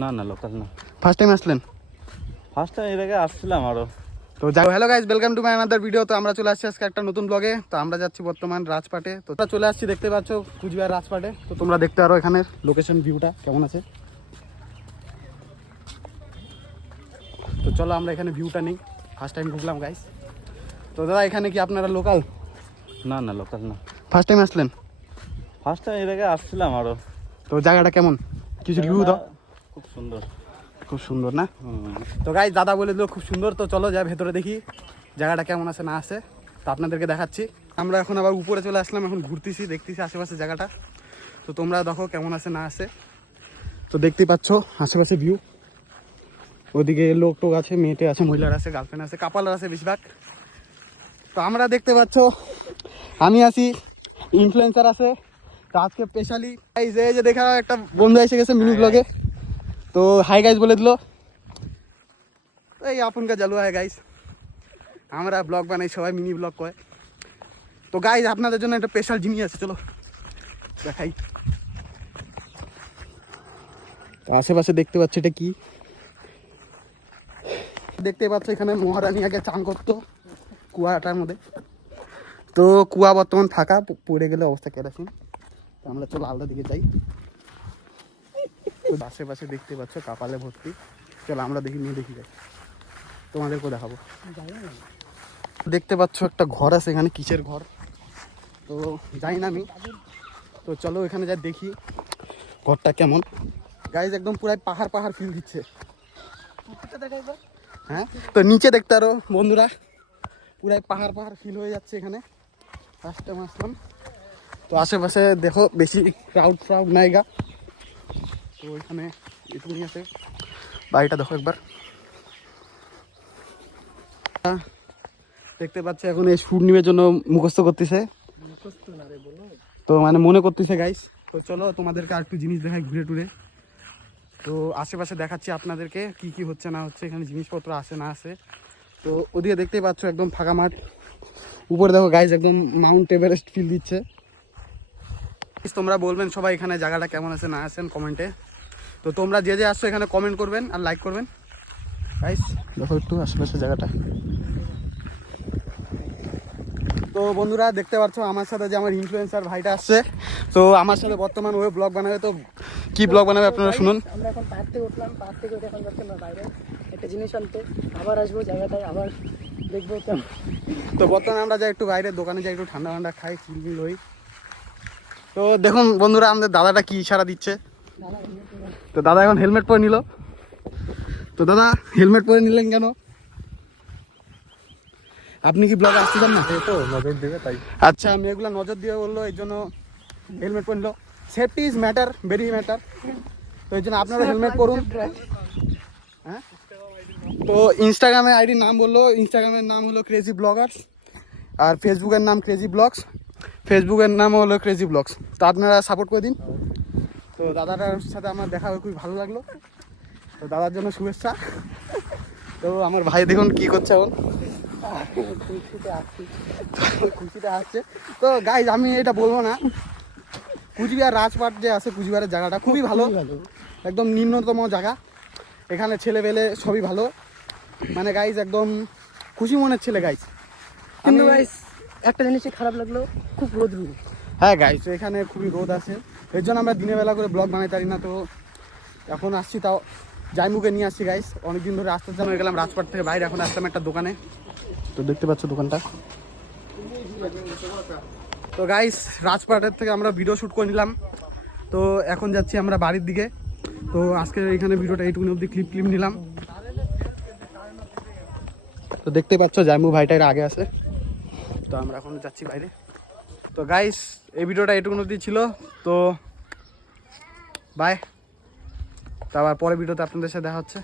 না না লোকাল না। ফার্স্ট টাইম আসলেন? ফার্স্ট টাইম এর আগে আসছিলাম আরো। তো যাই, hello guys, welcome to my another video. তো আমরা চলে আসছি আজকে একটা নতুন ব্লগে। তো আমরা যাচ্ছি বর্তমান রাজপাটে। তো আমরা চলে আসছি, দেখতে পাচ্ছ কুচবিহার রাজপাটে। তো তোমরা দেখতে পারো এখানের লোকেশন ভিউটা কেমন আছে। তো চলো আমরা এখানে ভিউটা নিই। ফার্স্ট টাইম ঢুকলাম গাইস। তো দাদা এখানে কি আপনারা লোকাল? না না লোকাল না। ফার্স্ট টাইম আসলেন? ফার্স্ট টাইম এর আগে আসছিলাম আরো। তো জায়গাটা কেমন, কিছু রিভিউ দাও। খুব সুন্দর। খুব সুন্দর না? তো গাইস দাদা বলে দিল খুব সুন্দর। তো চলো যাই ভেতরে দেখি জায়গাটা কেমন আছে না আছে। তো আপনাদেরকে দেখাচ্ছি। আমরা এখন আবার উপরে চলে আসলাম, এখন ঘুরতেছি, দেখতেছি আশেপাশে জায়গাটা। তো তোমরা দেখো কেমন আছে না আছে। তো দেখতেই পাচ্ছ আশেপাশে ভিউ। ওদিকে লোক টোক আছে, মেয়েটে আছে, মহিলার আছে, গার্লফ্রেন্ড আছে, কাপালার আছে বেশিরভাগ। তো আমরা দেখতে পাচ্ছ আমি আছি, ইনফ্লুয়েন্সার আছে। তো আজকে স্পেশালি এই যে দেখা একটা বন্ধু এসে গেছে মিনি ব্লগে। তো হাই গাইস বলে দিল, এই আপনকা চালু হয় গাইস। আমরা ব্লগ বানাই, সবাই মিনি ব্লগ করে। তো গাইস আপনাদের জন্য একটা স্পেশাল জিনিস আছে, চলো দেখাই। তো আশেপাশে দেখতে পাচ্ছ এটা কি, দেখতে পাচ্ছ এখানে মহারানী আগে চান করতো কুয়াটার মধ্যে। তো কুয়া বর্তমান ফাঁকা, পড়ে গেলে অবস্থা কেরাসিন। তো আমরা চলো আলাদা দিকে যাই। আশেপাশে দেখতে পাচ্ছ কাপালে ভর্তি। চলো আমরা দেখি, নিয়ে দেখি যাই, তোমাদেরকেও দেখাবো। দেখতে পাচ্ছ একটা ঘর আছে এখানে, কিসের ঘর তো জানি না আমি। তো চলো এখানে যা দেখি ঘরটা কেমন। গাইজ একদম পুরাই পাহাড় পাহাড় ফিল দিচ্ছে। হ্যাঁ, তো নিচে দেখতে আরো বন্ধুরা পুরাই পাহাড় পাহাড় ফিল হয়ে যাচ্ছে এখানে। ফার্স্ট টাইম আসলাম। তো আশেপাশে দেখো বেশি ক্রাউড নাইগা। তো ওইখানে এটুকুনি আছে। বাড়িটা দেখো একবার। দেখতে পাচ্ছ এখন এই পূর্ণিমের জন্য মুখস্থ করতেছে। তো মানে মনে করতেছে গাইস। তো চলো তোমাদেরকে আর একটু জিনিস দেখাই ঘুরে টুরে। তো আশেপাশে দেখাচ্ছি আপনাদেরকে কি কি হচ্ছে না হচ্ছে, এখানে জিনিসপত্র আছে না আছে। তো ওদিকে দেখতেই পাচ্ছ একদম ফাঁকা মাঠ। উপরে দেখো গাইস একদম মাউন্ট এভারেস্ট ফিল দিচ্ছে। তোমরা বলবেন সবাই এখানে জায়গাটা কেমন আছে না আছেন কমেন্টে। তো তোমরা যে আসছো এখানে কমেন্ট করবেন আর লাইক করবেন গাইস। দেখো একটু আশেপাশে জায়গাটা। তো বন্ধুরা দেখতে পাচ্ছ আমার সাথে যে আমার ইনফ্লুয়েন্সার ভাইটা আসছে। তো আমার সাথে বর্তমান ওই ব্লগ বানাবে। তো কি ব্লগ বানাবে আপনারা শুনুন। আমরা এখন পাহাড় থেকে উঠলাম, পাহাড় থেকে উঠে এখন যাচ্ছি আমরা বাইরে একটা জিনিস আনতে। আবার আসবো জায়গাটায়, আবার দেখবো কেমন। তো বর্তমানে আমরা যাই একটু বাইরে দোকানে যাই, একটু ঠান্ডা ঠান্ডা খাই, চিলমিল হই। তো দেখুন বন্ধুরা আমাদের দাদাটা কি ইশারা দিচ্ছে। তো দাদা এখন হেলমেট পরে নিল। তো দাদা হেলমেট পরে নিলেন কেন? আপনি কি ব্লগে আসতে চান না? তো নজর দেবে তাই। আচ্ছা, আমি এগুলো নজর দিয়ে বললো, এই জন্য হেলমেট পরে নিল। Safety is matter, very matter. তো এই জন্য আপনারা হেলমেট পরুন। হ্যাঁ, তো ইনস্টাগ্রামে আইডির নাম বললো, ইনস্টাগ্রামের নাম হলো ক্রেজি ব্লগার্স, আর ফেসবুকের নাম ক্রেজি ব্লগস। ফেসবুকের নাম হলো ক্রেজি ব্লগস। তো আপনারা সাপোর্ট করে দিন। তো দাদাটার সাথে আমার দেখা হয়ে খুবই ভালো লাগলো। তো দাদার জন্য শুভেচ্ছা। তো আমার ভাই দেখুন কি করছে এখন, খুশিতে আসছে। তো গাইজ আমি এটা বলবো না, কুচবিহার রাজপাট যে আছে কুচবিহারের জায়গাটা খুবই ভালো, একদম নিম্নতম জায়গা। এখানে ছেলে পেলে সবই ভালো, মানে গাইজ একদম খুশি মনের ছেলে গাইজ। কিন্তু গাইস একটা জিনিসই খারাপ লাগলো, খুব রোদ। হ্যাঁ গাইজ এখানে খুবই রোদ আছে, এর জন্য আমরা দিনের বেলা করে ব্লগ বানাতে পারি না। তো এখন আসছি, তাও জাইমুকে নিয়ে আসছি গাইজ। অনেকদিন ধরে আসতে হয়ে গেলাম রাজপাট থেকে বাইরে, এখন আসলাম একটা দোকানে। তো দেখতে পাচ্ছ দোকানটা। তো গাইস রাজপাটের থেকে আমরা ভিডিও শ্যুট করে নিলাম। তো এখন যাচ্ছি আমরা বাড়ির দিকে। তো আজকে এখানে ভিডিওটা এইটুকুনি অবধি ক্লিপ নিলাম। তো দেখতে পাচ্ছ জাইমু ভাইটার আগে আছে। তো আমরা এখন যাচ্ছি বাইরে। তো গাইস এই ভিডিওটা এইটুকুনি অবধি ছিল। তো বাই, তো আবার পরের ভিডিওতে আপনাদের সাথে দেখা হচ্ছে।